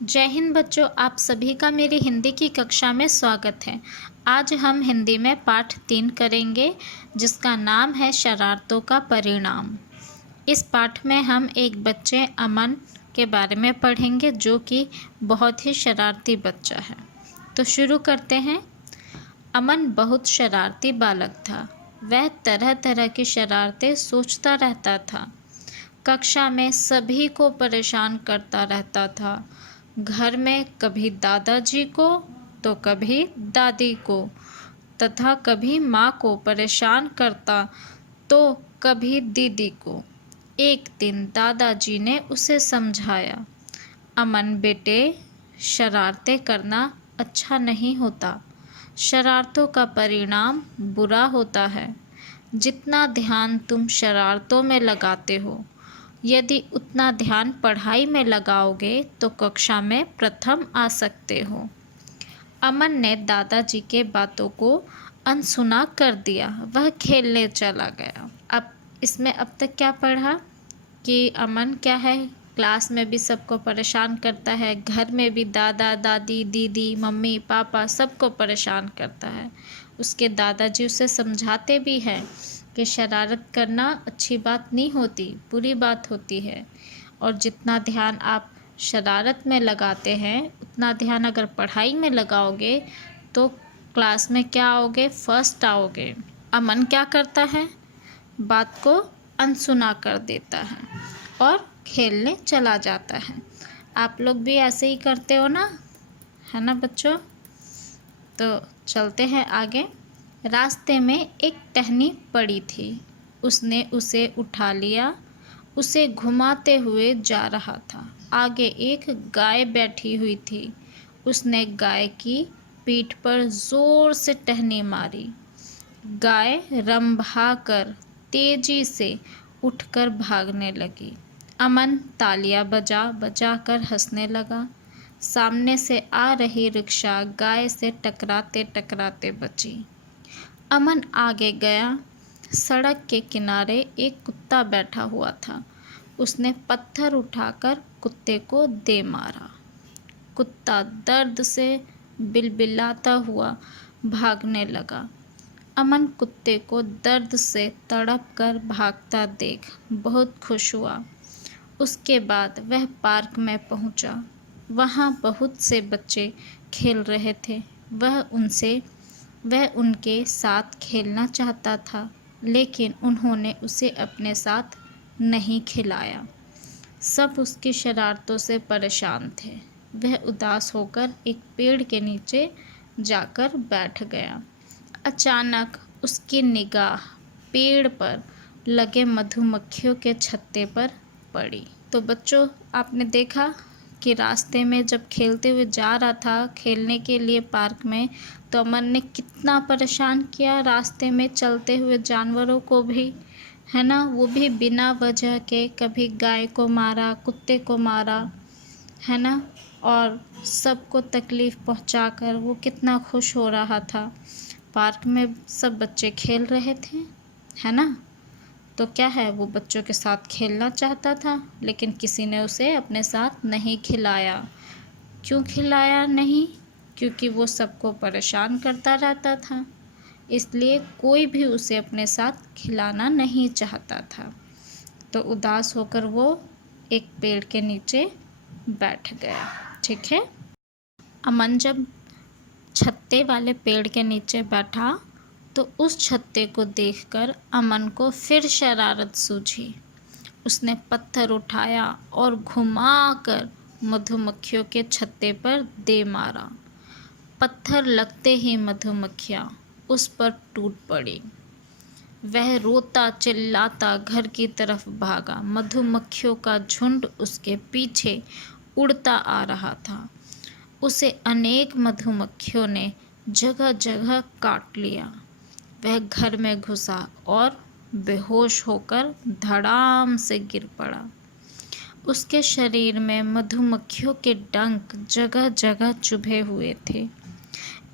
जय हिंद बच्चों, आप सभी का मेरी हिंदी की कक्षा में स्वागत है। आज हम हिंदी में पाठ 3 करेंगे जिसका नाम है शरारतों का परिणाम। इस पाठ में हम एक बच्चे अमन के बारे में पढ़ेंगे जो कि बहुत ही शरारती बच्चा है। तो शुरू करते हैं। अमन बहुत शरारती बालक था। वह तरह तरह की शरारतें सोचता रहता था। कक्षा में सभी को परेशान करता रहता था। घर में कभी दादाजी को तो कभी दादी को तथा कभी माँ को परेशान करता तो कभी दीदी को। एक दिन दादाजी ने उसे समझाया, अमन बेटे, शरारतें करना अच्छा नहीं होता। शरारतों का परिणाम बुरा होता है। जितना ध्यान तुम शरारतों में लगाते हो, यदि उतना ध्यान पढ़ाई में लगाओगे तो कक्षा में प्रथम आ सकते हो। अमन ने दादाजी के बातों को अनसुना कर दिया। वह खेलने चला गया। अब तक क्या पढ़ा कि अमन क्या है, क्लास में भी सबको परेशान करता है, घर में भी दादा दादी दीदी मम्मी पापा सबको परेशान करता है। उसके दादाजी उसे समझाते भी हैं कि शरारत करना अच्छी बात नहीं होती, बुरी बात होती है। और जितना ध्यान आप शरारत में लगाते हैं उतना ध्यान अगर पढ़ाई में लगाओगे तो क्लास में क्या आओगे, फर्स्ट आओगे। अमन क्या करता है, बात को अनसुना कर देता है और खेलने चला जाता है। आप लोग भी ऐसे ही करते हो ना, है ना बच्चों? तो चलते हैं आगे। रास्ते में एक टहनी पड़ी थी। उसने उसे उठा लिया। उसे घुमाते हुए जा रहा था। आगे एक गाय बैठी हुई थी। उसने गाय की पीठ पर जोर से टहनी मारी। गाय रंभा कर तेजी से उठकर भागने लगी। अमन तालियां बजा बजा कर हंसने लगा। सामने से आ रही रिक्शा गाय से टकराते टकराते बची। अमन आगे गया। सड़क के किनारे एक कुत्ता बैठा हुआ था। उसने पत्थर उठाकर कुत्ते को दे मारा। कुत्ता दर्द से बिलबिलाता हुआ भागने लगा। अमन कुत्ते को दर्द से तड़प कर भागता देख बहुत खुश हुआ। उसके बाद वह पार्क में पहुंचा। वहां बहुत से बच्चे खेल रहे थे। वह उनके साथ खेलना चाहता था, लेकिन उन्होंने उसे अपने साथ नहीं खिलाया। सब उसकी शरारतों से परेशान थे। वह उदास होकर एक पेड़ के नीचे जाकर बैठ गया। अचानक उसकी निगाह पेड़ पर लगे मधुमक्खियों के छत्ते पर पड़ी। तो बच्चों, आपने देखा कि रास्ते में जब खेलते हुए जा रहा था खेलने के लिए पार्क में, तो अमन ने कितना परेशान किया रास्ते में चलते हुए जानवरों को भी, है ना? वो भी बिना वजह के कभी गाय को मारा, कुत्ते को मारा, है ना? और सबको तकलीफ़ पहुंचाकर वो कितना खुश हो रहा था। पार्क में सब बच्चे खेल रहे थे, है ना? तो क्या है, वो बच्चों के साथ खेलना चाहता था, लेकिन किसी ने उसे अपने साथ नहीं खिलाया। क्यों खिलाया नहीं? क्योंकि वो सबको परेशान करता रहता था, इसलिए कोई भी उसे अपने साथ खिलाना नहीं चाहता था। तो उदास होकर वो एक पेड़ के नीचे बैठ गया। ठीक है। अमन जब छत्ते वाले पेड़ के नीचे बैठा तो उस छत्ते को देखकर अमन को फिर शरारत सूझी। उसने पत्थर उठाया और घुमाकर मधुमक्खियों के छत्ते पर दे मारा। पत्थर लगते ही मधुमक्खियाँ उस पर टूट पड़ी। वह रोता चिल्लाता घर की तरफ भागा। मधुमक्खियों का झुंड उसके पीछे उड़ता आ रहा था। उसे अनेक मधुमक्खियों ने जगह जगह काट लिया। वह घर में घुसा और बेहोश होकर धड़ाम से गिर पड़ा। उसके शरीर में मधुमक्खियों के डंक जगह जगह चुभे हुए थे।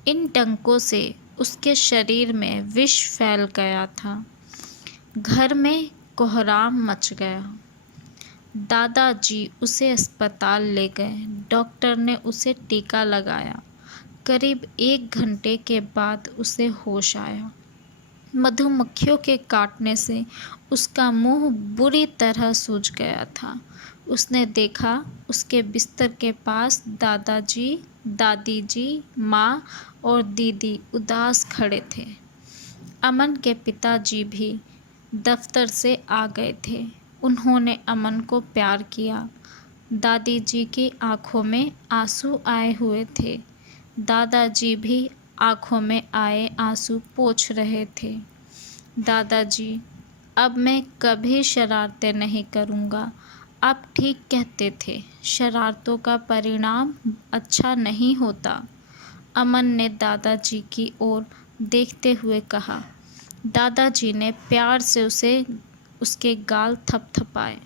इन डंकों से उसके शरीर में विष फैल गया था। घर में कोहराम मच गया। दादाजी उसे अस्पताल ले गए। डॉक्टर ने उसे टीका लगाया। करीब 1 घंटे के बाद उसे होश आया। मधुमक्खियों के काटने से उसका मुंह बुरी तरह सूज गया था। उसने देखा उसके बिस्तर के पास दादाजी, दादी जी, माँ और दीदी उदास खड़े थे। अमन के पिताजी भी दफ्तर से आ गए थे। उन्होंने अमन को प्यार किया। दादी जी की आंखों में आंसू आए हुए थे। दादाजी भी आंखों में आए आंसू पोंछ रहे थे। दादाजी, अब मैं कभी शरारतें नहीं करूँगा। आप ठीक कहते थे, शरारतों का परिणाम अच्छा नहीं होता। अमन ने दादाजी की ओर देखते हुए कहा। दादाजी ने प्यार से उसके गाल थपथपाए।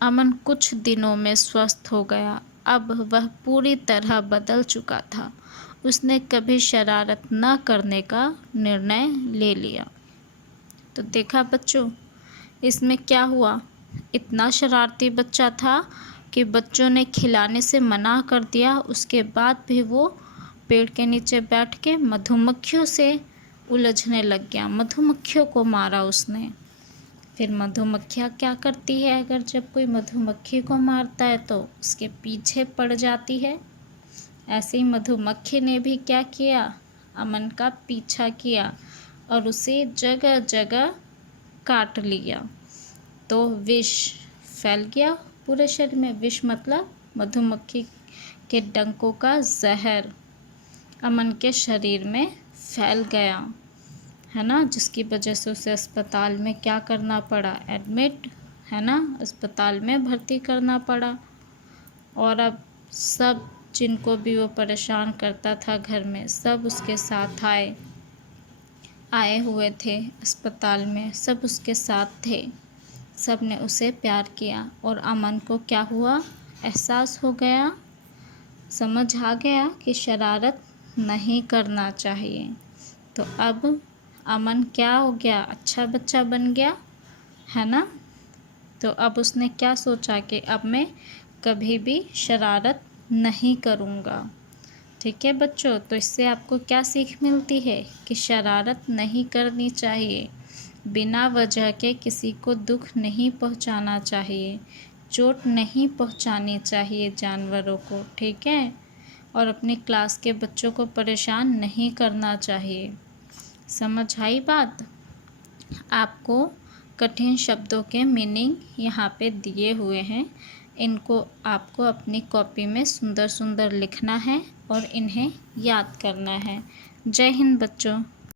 अमन कुछ दिनों में स्वस्थ हो गया। अब वह पूरी तरह बदल चुका था। उसने कभी शरारत न करने का निर्णय ले लिया। तो देखा बच्चों, इसमें क्या हुआ। इतना शरारती बच्चा था कि बच्चों ने खिलाने से मना कर दिया। उसके बाद भी वो पेड़ के नीचे बैठ के मधुमक्खियों से उलझने लग गया। मधुमक्खियों को मारा उसने। फिर मधुमक्खियाँ क्या करती है, अगर जब कोई मधुमक्खी को मारता है तो उसके पीछे पड़ जाती है। ऐसे ही मधुमक्खी ने भी क्या किया, अमन का पीछा किया और उसे जगह जगह काट लिया। तो विष फैल गया पूरे शरीर में। विष मतलब मधुमक्खी के डंकों का जहर अमन के शरीर में फैल गया, है ना, जिसकी वजह से उसे अस्पताल में क्या करना पड़ा, एडमिट, है ना, अस्पताल में भर्ती करना पड़ा। और अब सब जिनको भी वो परेशान करता था घर में, सब उसके साथ आए हुए थे अस्पताल में, सब उसके साथ थे। सब ने उसे प्यार किया और अमन को क्या हुआ, एहसास हो गया, समझ आ गया कि शरारत नहीं करना चाहिए। तो अब अमन क्या हो गया, अच्छा बच्चा बन गया, है ना। तो अब उसने क्या सोचा कि अब मैं कभी भी शरारत नहीं करूँगा। ठीक है बच्चों, तो इससे आपको क्या सीख मिलती है कि शरारत नहीं करनी चाहिए, बिना वजह के किसी को दुख नहीं पहुंचाना चाहिए, चोट नहीं पहुंचानी चाहिए जानवरों को, ठीक है, और अपनी क्लास के बच्चों को परेशान नहीं करना चाहिए। समझ आई बात। आपको कठिन शब्दों के मीनिंग यहाँ पे दिए हुए हैं। इनको आपको अपनी कॉपी में सुंदर सुंदर लिखना है और इन्हें याद करना है। जय हिंद बच्चों।